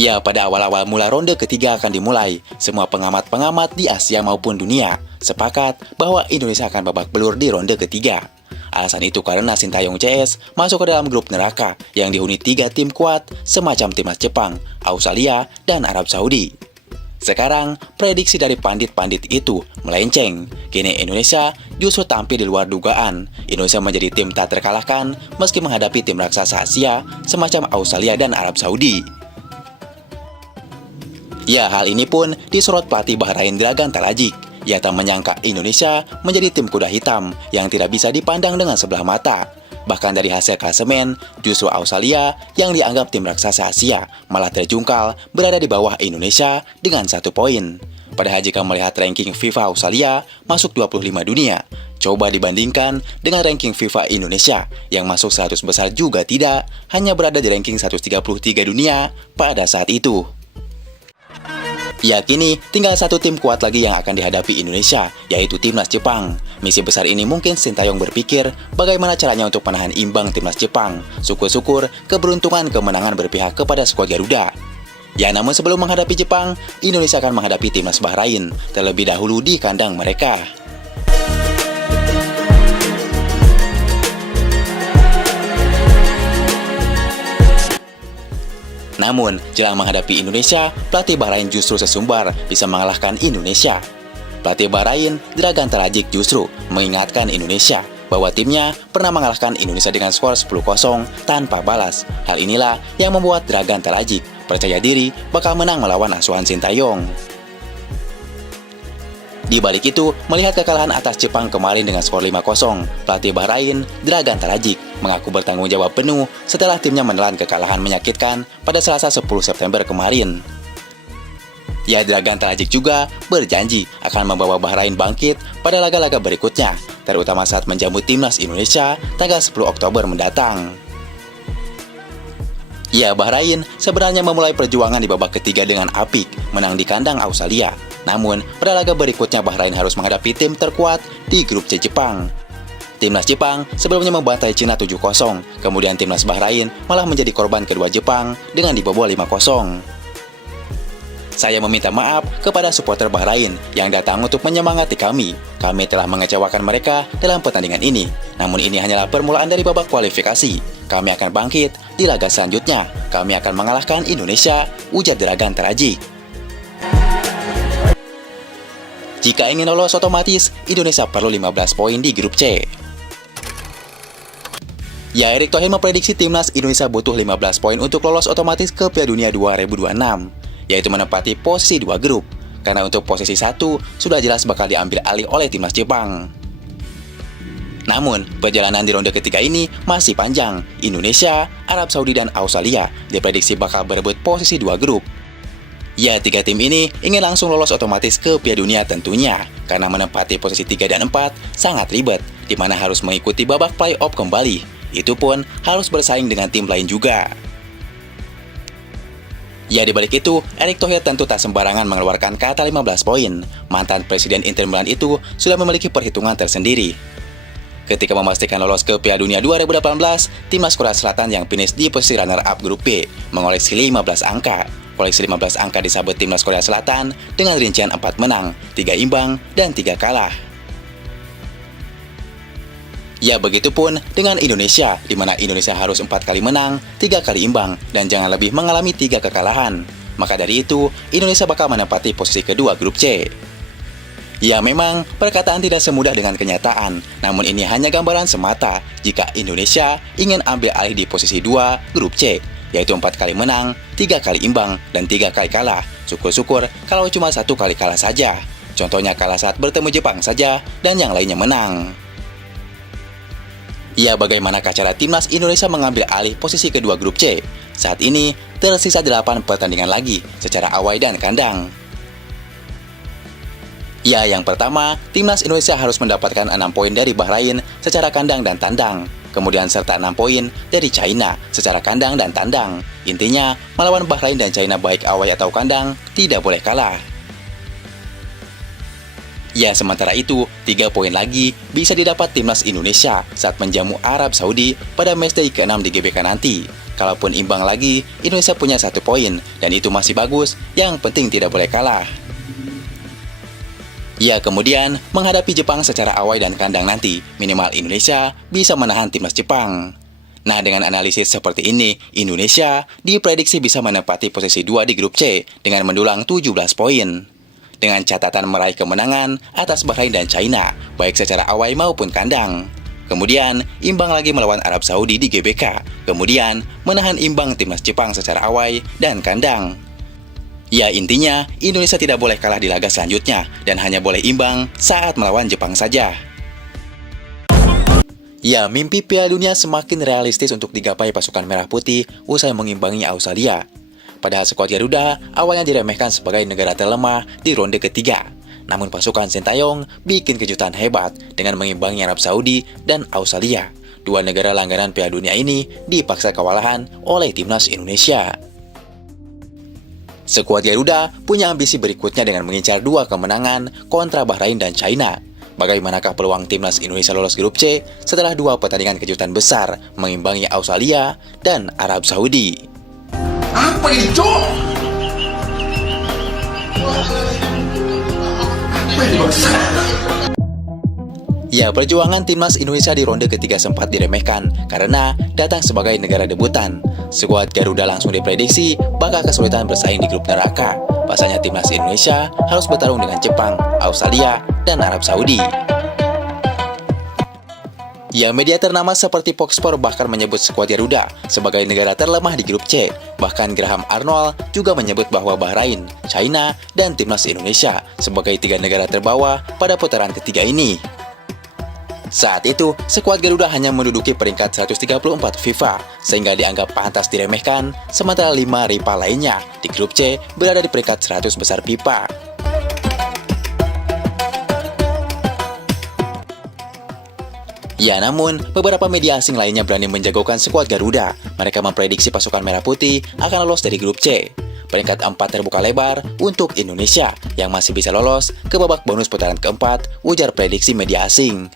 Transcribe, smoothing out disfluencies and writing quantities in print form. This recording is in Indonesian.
Ya, pada awal-awal mula ronde ketiga akan dimulai, semua pengamat-pengamat di Asia maupun dunia sepakat bahwa Indonesia akan babak belur di ronde ketiga. Alasan itu karena Sintayong CS masuk ke dalam grup neraka yang dihuni 3 tim kuat semacam timnas Jepang, Australia, dan Arab Saudi. Sekarang, prediksi dari pandit-pandit itu melenceng. Kini Indonesia justru tampil di luar dugaan. Indonesia menjadi tim tak terkalahkan meski menghadapi tim raksasa Asia semacam Australia dan Arab Saudi. Ya, hal ini pun disorot pelatih Bahrain Dragan Talajik. Ia tak menyangka Indonesia menjadi tim kuda hitam yang tidak bisa dipandang dengan sebelah mata. Bahkan dari hasil klasemen, justru Australia yang dianggap tim raksasa Asia malah terjungkal berada di bawah Indonesia dengan 1 poin. Padahal jika melihat ranking FIFA Australia masuk 25 dunia, coba dibandingkan dengan ranking FIFA Indonesia yang masuk 100 besar juga tidak, hanya berada di ranking 133 dunia pada saat itu. Ya, kini tinggal 1 tim kuat lagi yang akan dihadapi Indonesia, yaitu timnas Jepang. Misi besar ini mungkin Sintayong berpikir bagaimana caranya untuk menahan imbang timnas Jepang. Syukur-syukur keberuntungan kemenangan berpihak kepada skuad Garuda. Ya, namun sebelum menghadapi Jepang, Indonesia akan menghadapi timnas Bahrain terlebih dahulu di kandang mereka. Namun, jelang menghadapi Indonesia, pelatih Bahrain justru sesumbar bisa mengalahkan Indonesia. Pelatih Bahrain, Dragan Talajik justru mengingatkan Indonesia bahwa timnya pernah mengalahkan Indonesia dengan skor 10-0 tanpa balas. Hal inilah yang membuat Dragan Talajik percaya diri bakal menang melawan asuhan Sintayong. Di balik itu, melihat kekalahan atas Jepang kemarin dengan skor 5-0, pelatih Bahrain, Dragan Talajik, mengaku bertanggung jawab penuh setelah timnya menelan kekalahan menyakitkan pada Selasa 10 September kemarin. Ya, Dragan Talajik juga berjanji akan membawa Bahrain bangkit pada laga-laga berikutnya, terutama saat menjamu timnas Indonesia tanggal 10 Oktober mendatang. Ya, Bahrain sebenarnya memulai perjuangan di babak ketiga dengan apik, menang di kandang Australia. Namun, pada laga berikutnya Bahrain harus menghadapi tim terkuat di grup C Jepang. Timnas Jepang sebelumnya membantai Cina 7-0, kemudian timnas Bahrain malah menjadi korban kedua Jepang dengan dibobol 5-0. Saya meminta maaf kepada supporter Bahrain yang datang untuk menyemangati kami. Kami telah mengecewakan mereka dalam pertandingan ini. Namun ini hanyalah permulaan dari babak kualifikasi. Kami akan bangkit di laga selanjutnya. Kami akan mengalahkan Indonesia, ujar Dragan Talajik. Jika ingin lolos otomatis, Indonesia perlu 15 poin di grup C. Ya, Erick Thohir memprediksi timnas Indonesia butuh 15 poin untuk lolos otomatis ke Piala Dunia 2026, yaitu menempati posisi 2 grup. Karena untuk posisi 1 sudah jelas bakal diambil alih oleh timnas Jepang. Namun, perjalanan di ronde ketiga ini masih panjang. Indonesia, Arab Saudi, dan Australia diprediksi bakal berebut posisi 2 grup. Ya, 3 tim ini ingin langsung lolos otomatis ke Piala Dunia tentunya, karena menempati posisi 3 dan 4 sangat ribet, di mana harus mengikuti babak play-off kembali. Itu pun harus bersaing dengan tim lain juga. Ya, di balik itu, Erick Thohir tentu tak sembarangan mengeluarkan kata 15 poin. Mantan Presiden Inter Milan itu sudah memiliki perhitungan tersendiri. Ketika memastikan lolos ke Piala Dunia 2018, timnas Korea Selatan yang finish di posisi runner-up grup B mengoleksi 15 angka. Koleksi 15 angka disabet timnas Korea Selatan dengan rincian 4 menang, 3 imbang, dan 3 kalah. Ya, begitupun dengan Indonesia, di mana Indonesia harus 4 kali menang, 3 kali imbang, dan jangan lebih mengalami 3 kekalahan. Maka dari itu, Indonesia bakal menempati posisi kedua grup C. Ya, memang perkataan tidak semudah dengan kenyataan, namun ini hanya gambaran semata jika Indonesia ingin ambil alih di posisi 2 grup C, yaitu 4 kali menang, 3 kali imbang, dan 3 kali kalah. Syukur-syukur kalau cuma 1 kali kalah saja. Contohnya kalah saat bertemu Jepang saja, dan yang lainnya menang. Ya, bagaimana cara timnas Indonesia mengambil alih posisi kedua grup C? Saat ini, tersisa 8 pertandingan lagi secara away dan kandang. Ya, yang pertama, timnas Indonesia harus mendapatkan 6 poin dari Bahrain secara kandang dan tandang. Kemudian serta 6 poin dari China secara kandang dan tandang. Intinya, melawan Bahrain dan China baik away atau kandang, tidak boleh kalah. Ya, sementara itu, 3 poin lagi bisa didapat timnas Indonesia saat menjamu Arab Saudi pada matchday ke-6 di GBK nanti. kalaupun imbang lagi, Indonesia punya 1 poin, dan itu masih bagus, yang penting tidak boleh kalah. Ya, kemudian menghadapi Jepang secara away dan kandang nanti, minimal Indonesia bisa menahan timnas Jepang. Nah, dengan analisis seperti ini, Indonesia diprediksi bisa menempati posisi 2 di grup C dengan mendulang 17 poin. Dengan catatan meraih kemenangan atas Bahrain dan China, baik secara away maupun kandang. Kemudian, imbang lagi melawan Arab Saudi di GBK. Kemudian, menahan imbang timnas Jepang secara away dan kandang. Ya, intinya, Indonesia tidak boleh kalah di laga selanjutnya dan hanya boleh imbang saat melawan Jepang saja. Ya, mimpi Piala Dunia semakin realistis untuk digapai pasukan Merah Putih usai mengimbangi Australia. Padahal skuad Garuda awalnya diremehkan sebagai negara terlemah di ronde ketiga. Namun pasukan Sintayong bikin kejutan hebat dengan mengimbangi Arab Saudi dan Australia. 2 negara langganan Piala Dunia ini dipaksa kewalahan oleh timnas Indonesia. Skuad Garuda punya ambisi berikutnya dengan mengincar 2 kemenangan kontra Bahrain dan China. Bagaimanakah peluang timnas Indonesia lolos grup C setelah 2 pertandingan kejutan besar mengimbangi Australia dan Arab Saudi? Apa ini, Cok? Apa ini, bangsa? Ya, perjuangan timnas Indonesia di ronde ketiga sempat diremehkan karena datang sebagai negara debutan. Skuad Garuda langsung diprediksi bakal kesulitan bersaing di grup neraka. Pasalnya timnas Indonesia harus bertarung dengan Jepang, Australia, dan Arab Saudi. Ya, media ternama seperti Fox Sports bahkan menyebut skuad Garuda sebagai negara terlemah di grup C. Bahkan Graham Arnold juga menyebut bahwa Bahrain, China, dan timnas Indonesia sebagai 3 negara terbawah pada putaran ketiga ini. Saat itu, skuad Garuda hanya menduduki peringkat 134 FIFA, sehingga dianggap pantas diremehkan, sementara 5 rival lainnya di grup C berada di peringkat 100 besar FIFA. Ya, namun beberapa media asing lainnya berani menjagokan skuad Garuda. Mereka memprediksi pasukan Merah Putih akan lolos dari grup C. Peringkat 4 terbuka lebar untuk Indonesia yang masih bisa lolos ke babak bonus putaran keempat, ujar prediksi media asing.